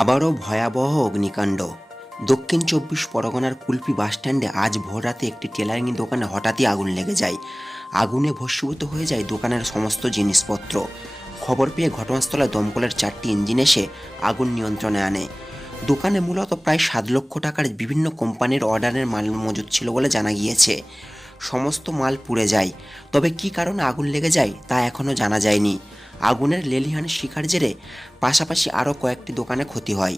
আবারও ভয়াবহ অগ্নিকাণ্ড। দক্ষিণ চব্বিশ পরগনার কুলপি বাসস্ট্যান্ডে আজ ভোররাতে একটি টেলারিং দোকানে হঠাৎই আগুন লেগে যায়। আগুনে ভস্মীভূত হয়ে যায় দোকানের সমস্ত জিনিসপত্র। খবর পেয়ে ঘটনাস্থলে দমকলের চারটি ইঞ্জিন এসে আগুন নিয়ন্ত্রণে আনে। দোকানে মূলত প্রায় সাত লক্ষ টাকার বিভিন্ন কোম্পানির অর্ডারের মাল মজুদ ছিল বলে জানা গিয়েছে। সমস্ত মাল পুড়ে যায়। তবে কী কারণে আগুন লেগে যায় তা এখনও জানা যায়নি। আগুনের লেলিহান শিকার জেরে পাশাপাশি আরও কয়েকটি দোকানে ক্ষতি হয়।